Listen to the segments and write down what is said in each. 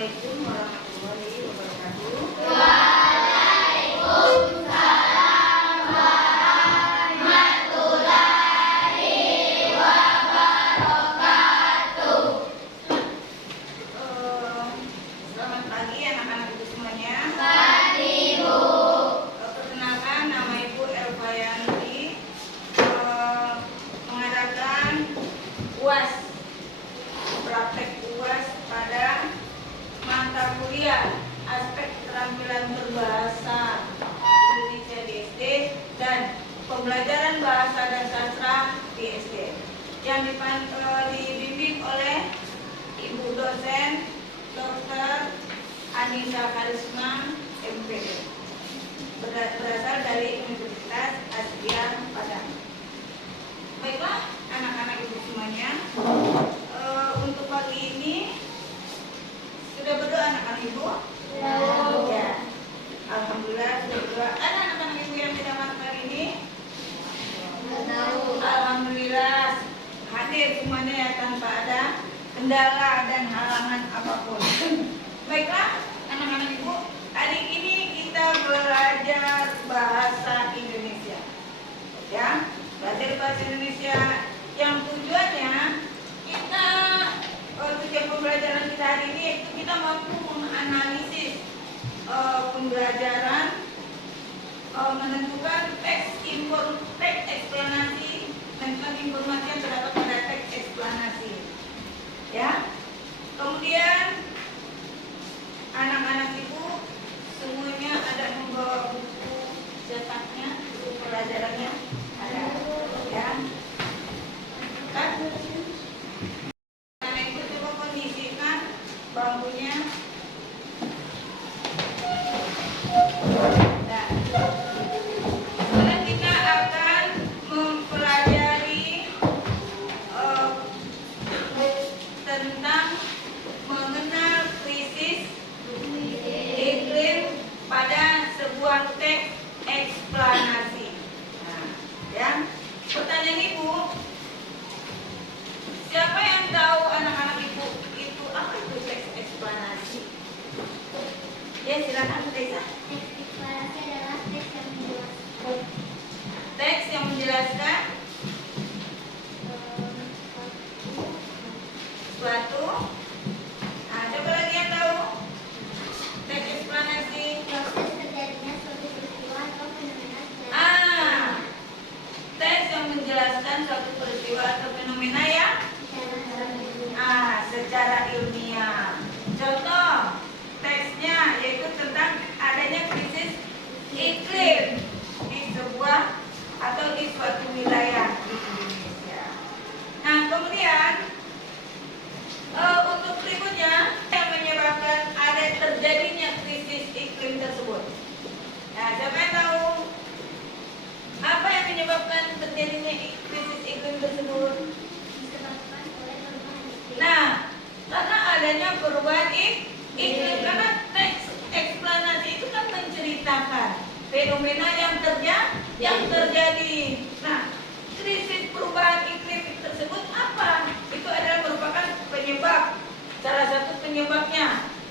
Assalamualaikum warahmatullahi wabarakatuh. Waalaikumsalam warahmatullahi wabarakatuh. Selamat pagi anak-anak ibu semuanya. Pagi, Bu. Perkenalkan, nama Ibu Elvayanti, mengadakan UAS, praktek UAS pada mata kuliah aspek keterampilan berbahasa Indonesia di SD dan pembelajaran bahasa dan sastra di SD yang dibimbing oleh Ibu dosen Dr. Anissa Karisma MPD, berasal dari Universitas Asia Padang. Baiklah anak-anak ibu semuanya, untuk pagi ini sudah berdoa anak-anak ibu? Ya. Alhamdulillah sudah berdoa. Ada anak-anak ibu yang tidak masuk hari ini? Alhamdulillah hadir semuanya ya, tanpa ada kendala dan halangan apapun. Baiklah anak-anak ibu, hari ini kita belajar bahasa Indonesia. Ya, belajar bahasa Indonesia yang tujuannya kita, tujuan pembelajaran kita hari ini itu kita mampu menganalisis pembelajaran, menentukan teks eksplanasi, menentukan informasi yang terdapat pada teks eksplanasi. Ya, kemudian anak-anak ibu semuanya ada membawa buku cetaknya, buku pelajarannya ada, ya. Kan? Anak ibu coba kondisikan bangkunya. Nah, sekarang kita akan mempelajari tentang mengenal krisis iklim pada sebuah teks eksplanasi. Nah, ya. Pertanyaan ibu, siapa yang tahu anak-anak ibu itu apa itu teks eksplanasi? Ya, silakan Reza. Teks eksplanasi adalah teks yang menjelaskan Teks yang menjelaskan suatu. Nah, coba lagi yang tahu teks eksplanasi. proses terjadinya suatu peristiwa atau fenomena Teks yang menjelaskan suatu peristiwa atau fenomena ya secara ilmiah. Contoh teksnya yaitu tentang adanya krisis iklim di sebuah atau di suatu wilayah di Indonesia. Nah, kemudian untuk berikutnya yang menyebabkan ada terjadinya krisis iklim tersebut. Nah, siapa yang tahu apa yang menyebabkan terjadinya krisis iklim tersebut? disebabkan oleh perubahan iklim. Nah, karena adanya perubahan iklim, karena teks eksplanasi itu kan menceritakan fenomena yang terjadi. Nah, krisis perubahan iklim tersebut apa? Itu adalah merupakan penyebab, salah satu penyebabnya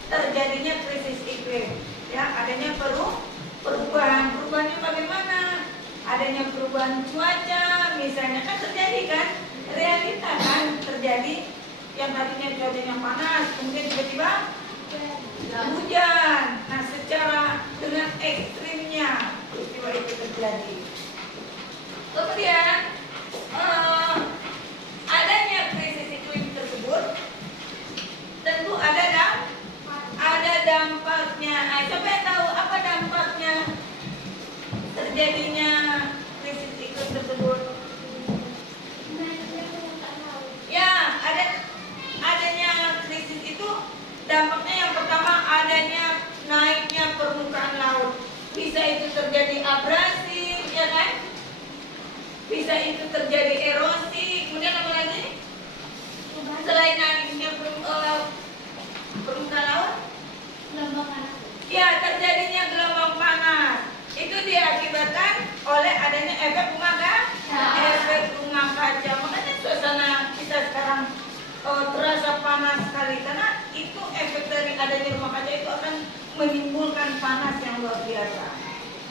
terjadinya krisis iklim. Ya, adanya perubahannya bagaimana? Adanya perubahan cuaca, misalnya kan terjadi kan, realita kan terjadi, yang tadinya cuacanya panas, kemudian tiba-tiba hujan. Nah, secara dengan ekstrimnya peristiwa itu terjadi. Kemudian adanya krisis iklim tersebut tentu ada dampaknya. Siapa yang tahu apa dampaknya terjadinya krisis iklim tersebut? Ya, adanya krisis itu dampaknya yang pertama adanya naiknya permukaan laut. Bisa itu terjadi abrasi, ya kan? Bisa itu terjadi erosi. Kemudian apa lagi? Selain naiknya permukaan laut, gelombang panas. ya terjadinya gelombang panas. Itu diakibatkan oleh adanya efek rumah kaca. Makanya suasana kita sekarang terasa panas sekali karena itu efek dari adanya menimbulkan panas yang luar biasa.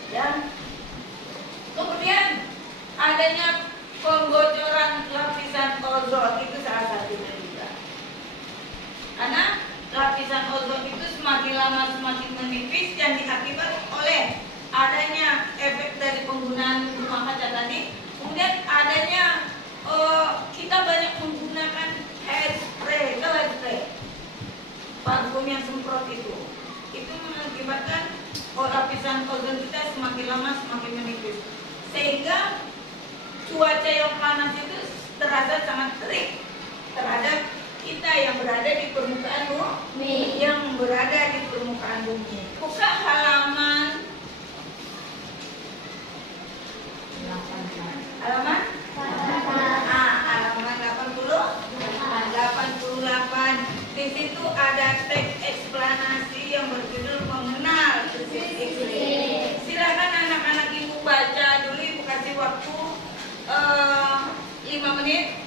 Ya. Kemudian adanya pembocoran lapisan ozon itu salah satunya juga. Karena lapisan ozon itu semakin lama semakin menipis dan diakibatkan oleh adanya efek dari penggunaan rumah kaca tadi. Kemudian adanya kita banyak menggunakan hairspray, parfum yang semprot itu mengakibatkan lapisan ozon kita semakin lama semakin menipis, sehingga cuaca yang panas itu terasa sangat terik terhadap kita yang berada di permukaan bumi. Buka halaman 88. Di situ ada teks eksplanasi yang berjudul mengenal krisis iklim. Silakan anak-anak ibu baca dulu, ibu kasih waktu 5 menit,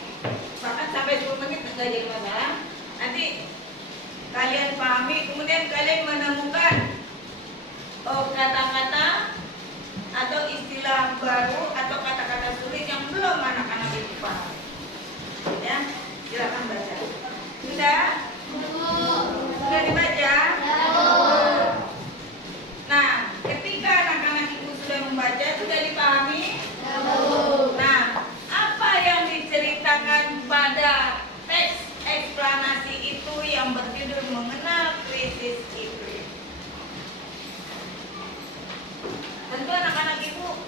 bahkan sampai 10 menit enggak jadi masalah. Nanti kalian pahami, kemudian kalian menemukan kata-kata atau istilah baru atau kata-kata sulit yang belum anak-anak ibu paham. Ya, silakan baca. Sudah? Sudah dibaca? Nah, ketika anak-anak ibu sudah membaca, sudah dipahami? Nah, apa yang diceritakan pada teks eksplanasi itu yang berjudul mengenal krisis iklim? Tentu anak-anak ibu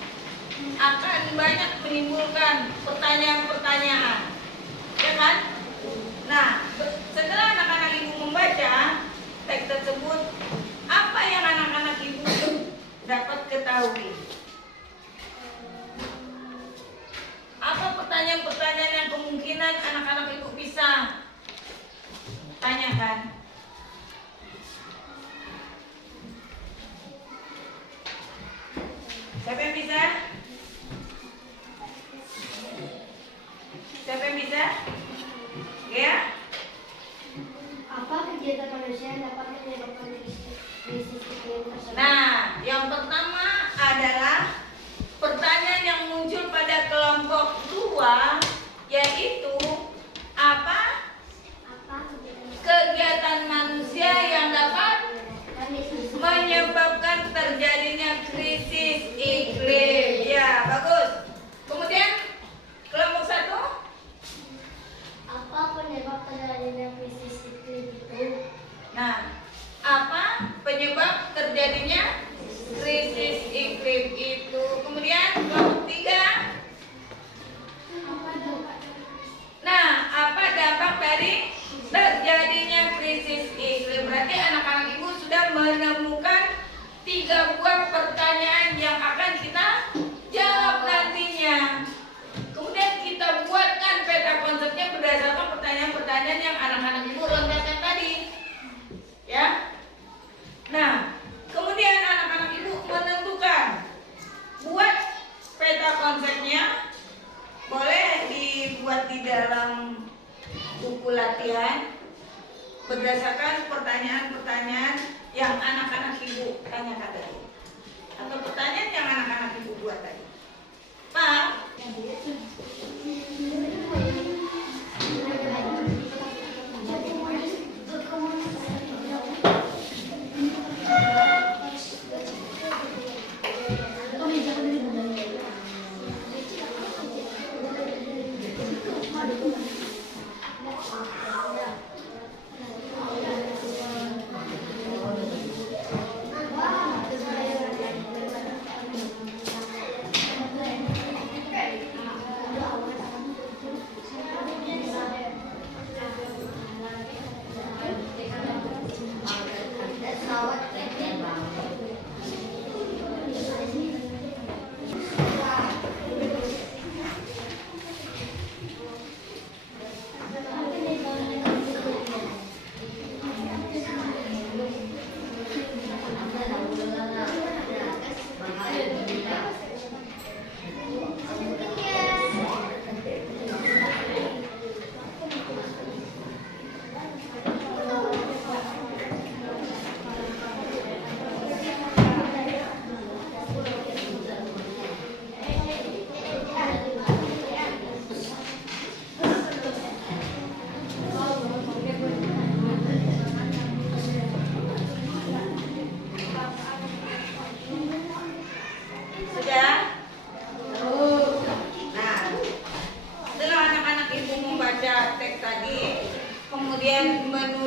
akan banyak menimbulkan pertanyaan-pertanyaan, ya kan? Nah, setelah anak-anak ibu membaca teks tersebut, apa yang anak-anak ibu dapat ketahui? Apa pertanyaan-pertanyaan yang kemungkinan anak-anak ibu bisa tanyakan? Siapa yang bisa? Siapa yang bisa? Ya? Apa kegiatan manusia yang dapat menyebabkan krisis iklim tersebut? Nah, yang pertama adalah pertanyaan yang muncul pada kelompok 2, yaitu apa kegiatan manusia yang dapat menyebabkan terjadinya krisis iklim. Ya, bagus. Kemudian kelompok 1, apa penyebab terjadinya krisis iklim itu? nah, apa penyebab terjadinya krisis iklim itu? Kemudian kelompok 3, nah, apa dampak dari terjadinya krisis iklim? Berarti anak-anak ibu sudah menemukan 3 buah pertanyaan yang akan kita jawab nantinya. Kemudian kita buatkan peta konsepnya berdasarkan pertanyaan-pertanyaan yang anak-anak ibu lontarkan tadi. Ya. Nah, kemudian anak-anak ibu menentukan, buat peta konsepnya, boleh dibuat di dalam buku latihan berdasarkan pertanyaan-pertanyaan yang anak-anak ibu tanyakan tadi, atau pertanyaan yang anak-anak ibu buat tadi. Pak?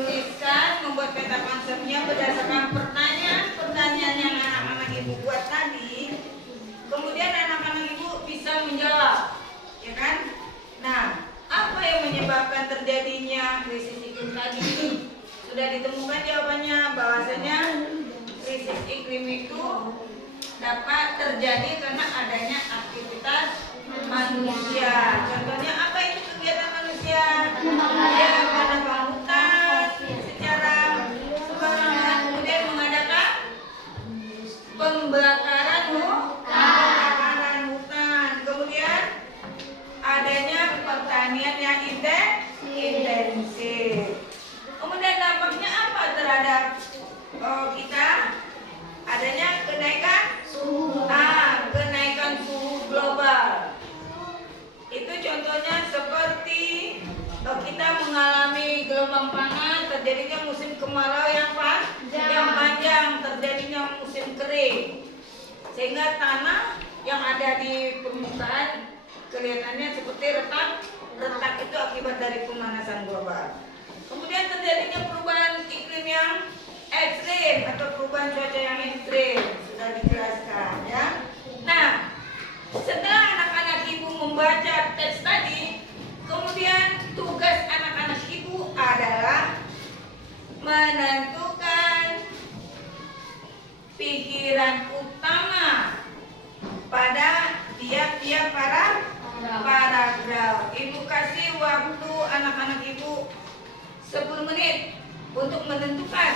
menuliskan, membuat peta konsepnya berdasarkan pertanyaan yang anak-anak ibu buat tadi. Kemudian anak-anak ibu bisa menjawab, ya kan? Nah, apa yang menyebabkan terjadinya krisis iklim tadi? Sudah ditemukan jawabannya, bahwasanya krisis iklim itu dapat terjadi karena adanya aktivitas manusia. Contohnya apa itu kegiatan manusia? Ya, menebang hutan secara sembarangan, kemudian mengadakan pembakaran hutan, kemudian adanya pertanian yang intensif. Kemudian dampaknya apa terhadap kita? Adanya kenaikan suhu global. Itu contohnya seperti kita mengalami gelombang panas, terjadinya musim kemarau yang panjang, terjadinya musim kering, sehingga tanah yang ada di permukaan kelihatannya seperti retak itu akibat dari pemanasan global. Kemudian terjadinya perubahan iklim yang ekstrim atau perubahan cuaca yang ekstrim, sudah dijelaskan ya. Nah, setelah anak-anak ibu membaca teks tadi, kemudian tugas anak-anak ibu adalah menentukan pikiran utama pada tiap-tiap paragraf. Ibu kasih waktu anak-anak ibu 10 menit untuk menentukan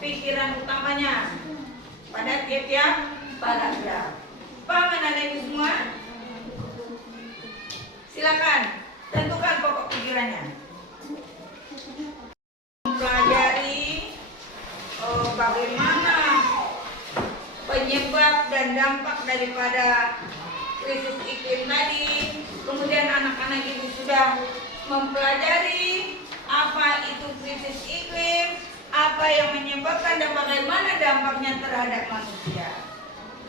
pikiran utamanya pada tiap-tiap paragraf. Paham anak-anak ibu semua? Silakan tentukan pokok pikirannya. Mempelajari bagaimana penyebab dan dampak daripada krisis iklim tadi. Kemudian anak-anak ibu sudah mempelajari apa itu krisis iklim, apa yang menyebabkan dan bagaimana dampaknya terhadap manusia.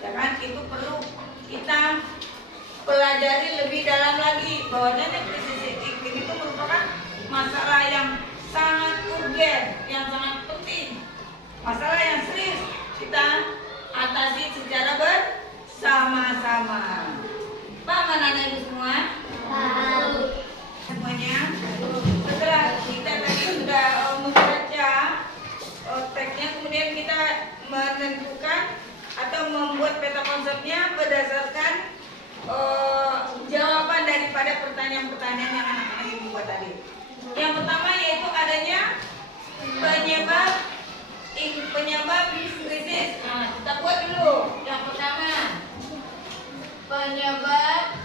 Ya kan, itu perlu kita pelajari lebih dalam lagi bahwasanya krisis iklim itu merupakan masalah yang sangat urgen, yang sangat penting, masalah yang serius kita atasi secara bersama-sama. Paham anak-anak ibu semua? Paham. Semuanya. Setelah kita tadi sudah membaca teksnya, kemudian kita menentukan atau membuat peta konsepnya berdasarkan jawaban daripada pertanyaan-pertanyaan yang anak-anak ibu buat tadi. Yang pertama yaitu adanya penyebab krisis. Nah, kita buat dulu. Yang pertama, penyebab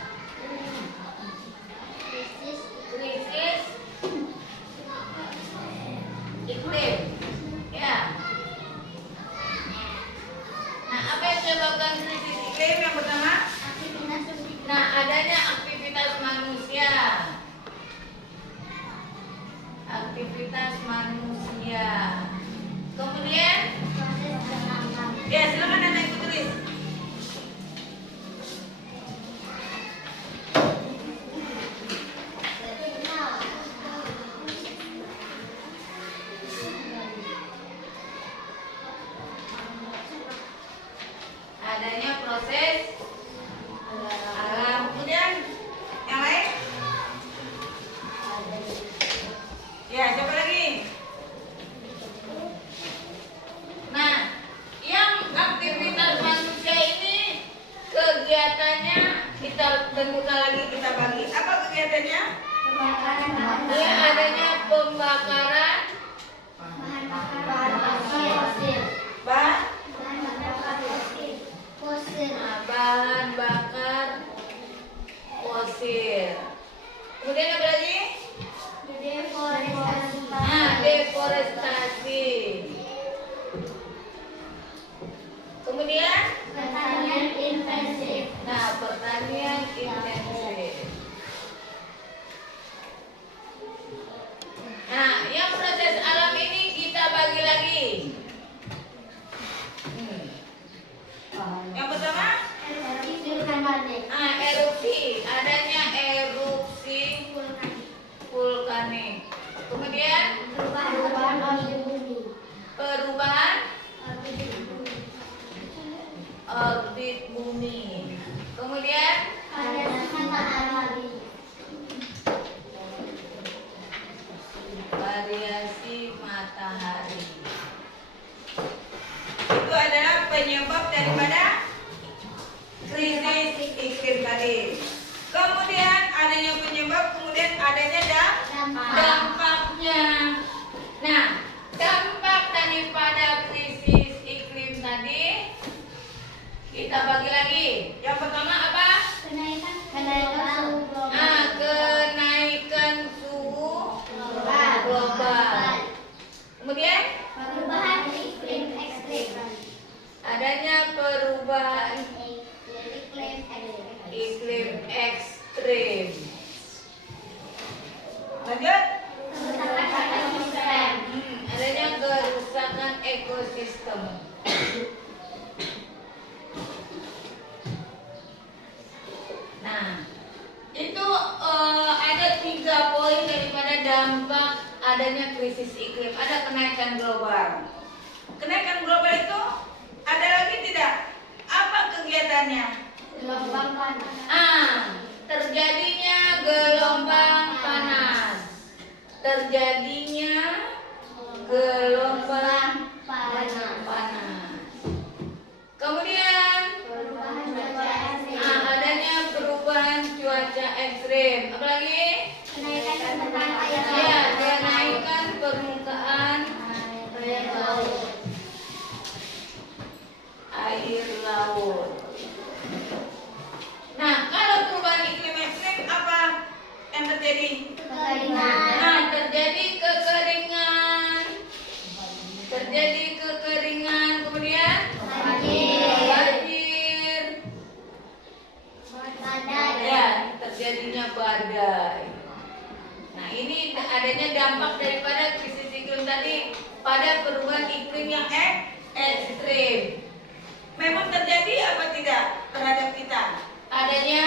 daripada krisis iklim tadi. Kemudian adanya penyebab, kemudian adanya dampaknya. Nah, dampak daripada krisis iklim tadi kita bagi lagi. Yang pertama apa? Kenaikan suhu global. Nah, kenaikan suhu global. Kemudian Perubahan iklim ekstrim. adanya perubahan iklim ekstrim. Lanjut. Kerusakan ekosistem. Adanya kerusakan ekosistem. Nah, itu ada 3 poin daripada dampak adanya krisis iklim. Ada kenaikan global. Kenaikan global itu ada lagi tidak? Apa kegiatannya? Gelombang panas. Terjadinya gelombang panas. Terjadinya gelombang panas. Kemudian Perubahan cuaca ekstrim. adanya perubahan cuaca ekstrim. Apalagi? Kenaikan permukaan air Ya, laut. kenaikan permukaan Air laut. air laut. Nah, kalau perubahan iklim ekstrim apa yang terjadi? Kekeringan. Nah, terjadi kekeringan. Terjadi kekeringan, kemudian Banjir. banjir. Badai. Ya, terjadinya badai. Nah, ini adanya dampak daripada krisis iklim tadi pada perubahan iklim yang ekstrim. Memang terjadi apa tidak terhadap kita? Adanya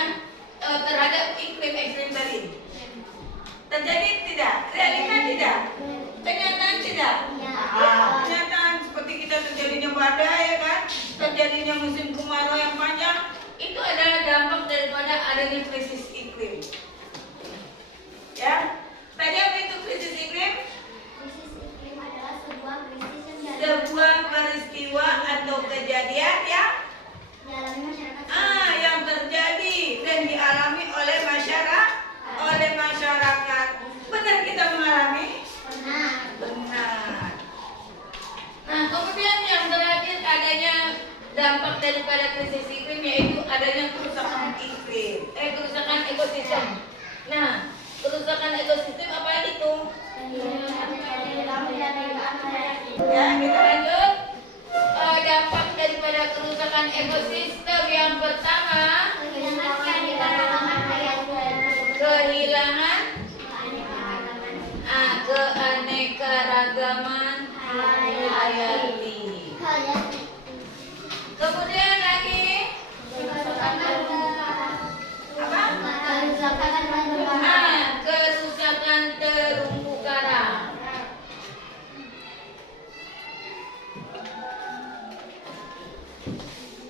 terhadap iklim ekstrim tadi. Terjadi tidak? Realita tidak? Kenyataan tidak? Kenyataan seperti kita terjadinya badai, ya kan? Terjadinya musim kemarau yang panjang, itu adalah dampak daripada adanya krisis iklim. Ya, tadi apa itu krisis iklim? Krisis iklim adalah sebuah krisis yang Sebuah peristiwa atau kejadian yang dialami masyarakat. yang terjadi dan dialami oleh masyarakat. Benar kita mengalami? Pernah. Benar. Nah, kemudian yang terakhir adanya dampak daripada krisis iklim yaitu adanya kerusakan iklim, kerusakan ekosistem. Nah, kerusakan ekosistem apa itu? Ya, kita lanjut. Dampak daripada kerusakan ekosistem yang pertama, kehilangan keanekaragaman hayati. Kemudian lagi apa? Kerusakan terumbu karang.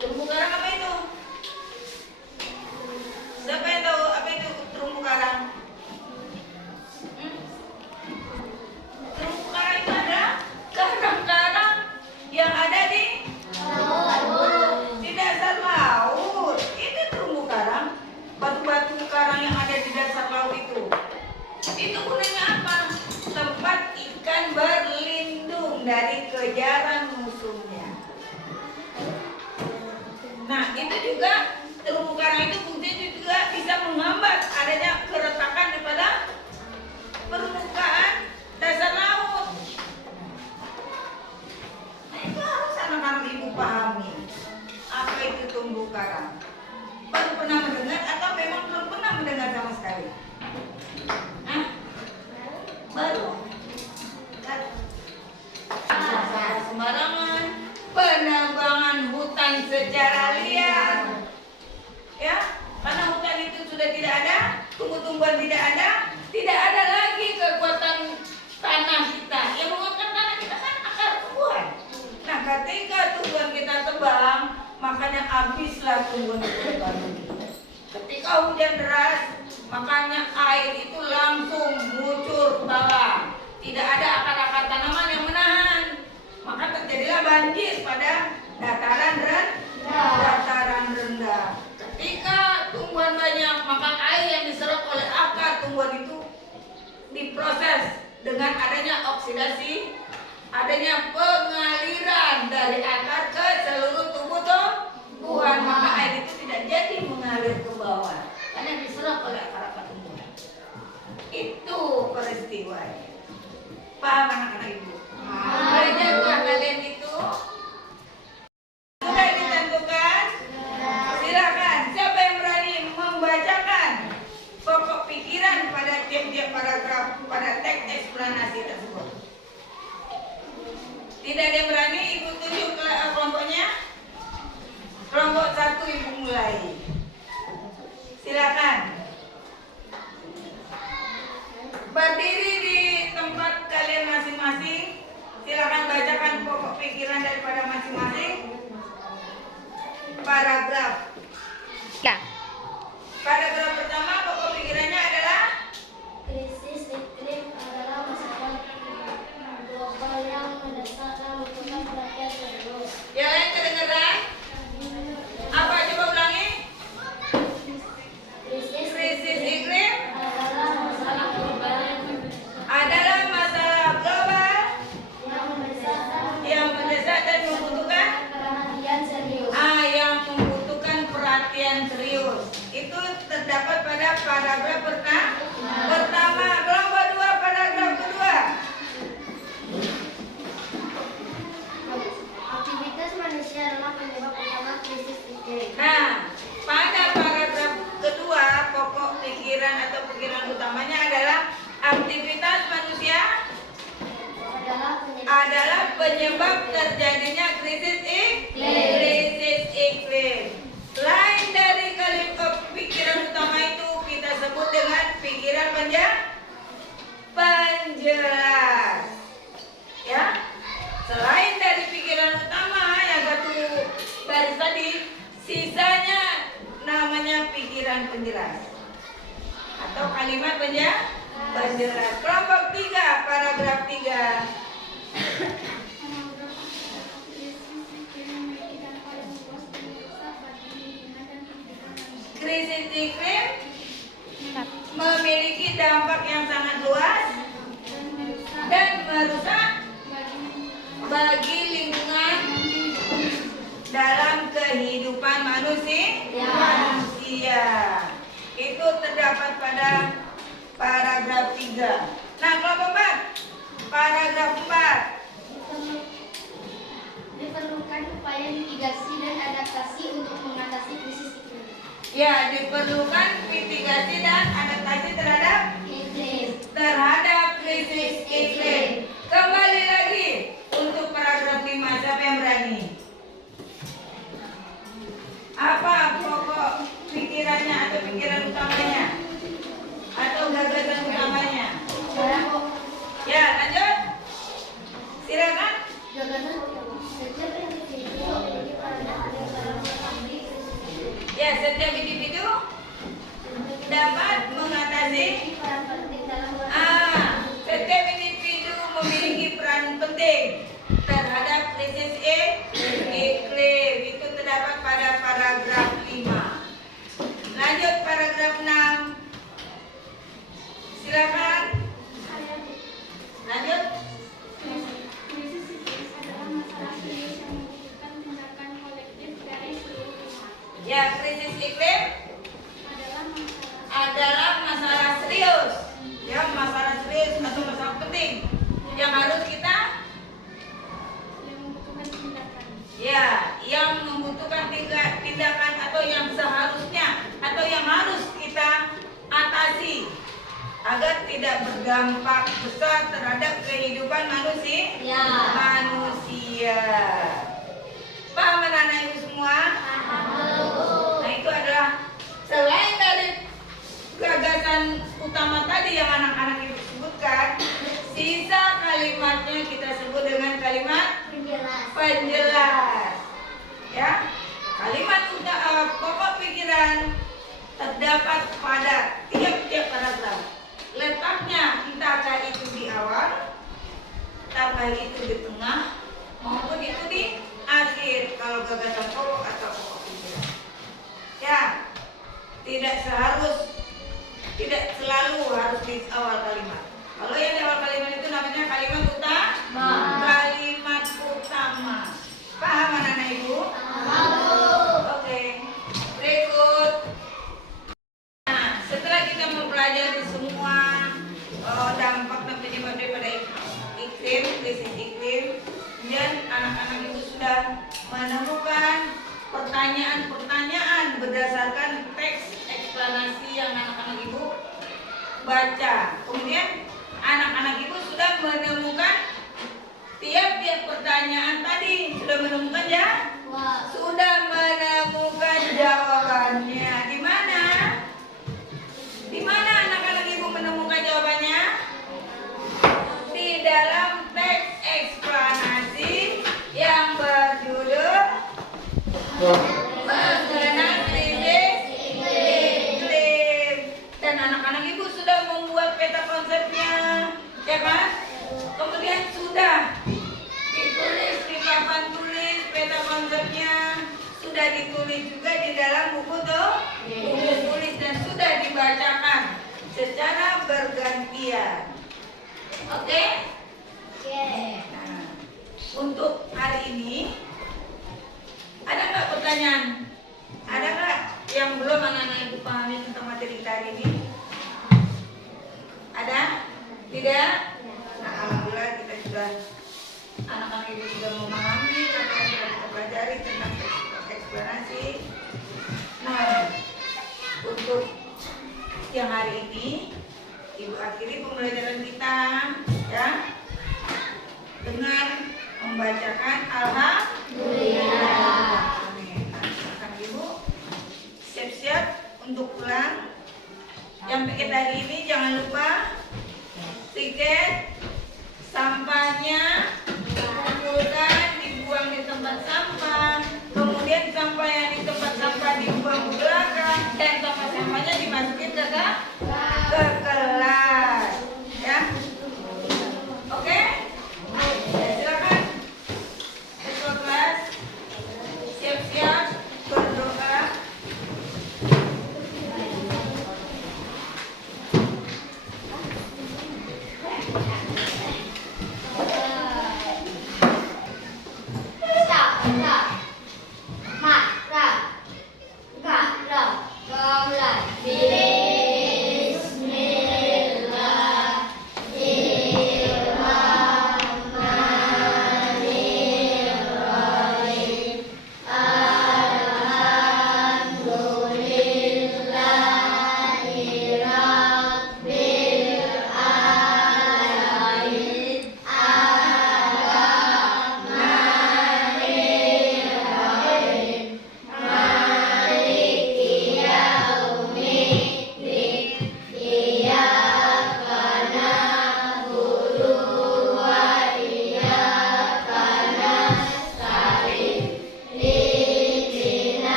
Terumbu karang apa itu? Siapa yang tahu apa itu terumbu karang? Terumbu karang itu ada karang-karang yang ada di dasar laut. Itu terumbu karang. Batu-batu karang yang ada di dasar laut itu. Itu gunanya apa? Tempat ikan berlindung dari kejaran musuhnya. Nah, itu juga terumbu karang itu fungsinya juga bisa menghambat adanya keretakan daripada permukaan dasar laut. Nah, itu harus anak-anak ibu pahami. Apa itu terumbu karang? Baru pernah mendengar atau memang belum pernah mendengar sama sekali? Hah? Baru? Sembarangan. Penebangan hutan secara liar. Ya, karena hutan itu sudah tidak ada, tumbuh-tumbuhan tidak ada lagi kekuatan tanah kita. Yang menguatkan tanah kita kan akar tumbuhan. Nah, ketika tumbuhan kita tebang, makanya habislah tumbuhan itu baru. Ketika hujan deras, makanya air itu langsung ngucur ke bawah. Tidak ada akar-akar tanaman yang menahan. Maka terjadilah banjir pada dataran adanya pengaliran dari akar ke seluruh tubuh tumbuhan. Maka air itu tidak jadi mengalir ke bawah karena diserap oleh akar-akar tumbuhan. Itu peristiwanya. Paham anak-anak ibu? Belajarkah kalian itu? Sudah ditentukan? Silakan. Siapa yang berani membacakan pokok pikiran pada tiap-tiap paragraf pada teks eksplanasi tersebut? Tidak ada yang berani? Ibu tunjuk ke kelompoknya. Kelompok 1 ibu mulai. Silakan. Berdiri di tempat kalian masing-masing. Silakan bacakan pokok pikiran daripada masing-masing paragraf. Ya. Paragraf pertama pokok pikirannya adalah Krisis iklim adalah masalah global yang mendesak dan membutuhkan perhatian serius. yang lain kedengeran? Apa coba ulangi? Krisis iklim adalah masalah global adalah masalah global yang mendesak dan yang mendesak dan membutuhkan perhatian serius. yang membutuhkan perhatian serius. Itu terdapat pada paragraf pertama. Kelompok 2 paragraf kedua. Aktivitas manusia adalah penyebab utama krisis iklim. Nah, pada paragraf kedua pokok pikiran atau pikiran utamanya adalah aktivitas manusia adalah penyebab terjadinya krisis iklim. Lain dari kalimat pikiran utama itu kita sebut dengan pikiran penjelas. Ya. Selain dari pikiran utama yang satu baris tadi, sisanya namanya pikiran penjelas atau kalimat penjelas. Kelompok 3 paragraf 3. Krisis iklim memiliki dampak yang sangat luas dan merusak bagi lingkungan dalam kehidupan manusia. Itu terdapat pada paragraf 3. Nah, kelompok 4 paragraf 4. Diperlukan upaya mitigasi dan adaptasi untuk mengatasi krisis iklim. Ya, diperlukan mitigasi dan adaptasi terhadap krisis iklim. Kembali lagi untuk paragraf 5, siapa yang berani? Apa pokok pikirannya atau pikiran utamanya? Atau gagasan utamanya? Ya, lanjut. Silakan. Gagasan setiap individu memiliki peran dalam mengatasi krisis iklim. Ya, setiap individu dapat mengatasi Peran penting dalam setiap individu memiliki peran penting terhadap krisis iklim. Itu terdapat pada paragraf 5. Lanjut paragraf 6. Silakan. Lanjut. Krisis iklim adalah masalah serius yang membutuhkan tindakan kolektif dari seluruh pihak. Ya, krisis iklim adalah masalah serius. Ya, masalah serius atau masalah penting yang harus kita membutuhkan tindakan. ya, yang membutuhkan tindakan atau yang seharusnya atau yang harus kita atasi agar tidak berdampak besar terhadap kehidupan manusia. Paham anak-anak ibu semua? Nah, itu adalah selain dari gagasan utama tadi yang anak-anak ibu sebutkan, sisa kalimatnya kita sebut dengan kalimat penjelas. Ya, kalimat pokok pikiran terdapat pada tiap-tiap paragraf. Letaknya entahkah itu di awal, entahkah itu di tengah, maupun itu di akhir kalau gagasan pokok atau pokok pikiran. Ya, tidak selalu harus di awal kalimat. Kalau yang di awal kalimat itu namanya kalimat utama. Kalimat membaca. Kemudian anak-anak ibu sudah menemukan tiap-tiap pertanyaan tadi. Sudah menemukan ya? Wah. Sudah menemukan jawabannya. Di mana? Di mana anak-anak ibu menemukan jawabannya? Di dalam teks eksplanasi yang berjudul Mengenal Krisis Iklim. Dan anak-anak ibu sudah membuat peta konsepnya, ya kan? Kemudian sudah ditulis di papan tulis peta konsepnya, sudah ditulis juga di dalam buku tulis dan sudah dibacakan secara bergantian. Oke? Oke. Nah, untuk hari ini ada nggak pertanyaan? Ada nggak yang belum anak-anak ibu pahami tentang materi kita hari ini? Ada? Tidak? Nah, alhamdulillah kita sudah anak-anak ibu sudah memahami apa yang sudah kita pelajari tentang eksplanasi. Nah, untuk yang hari ini ibu akhiri pembelajaran kita ya dengan membacakan Alhamdulillah. Amin. Nah, silakan ibu siap-siap untuk pulang. Yang pikir hari ini jangan lupa tiket sampahnya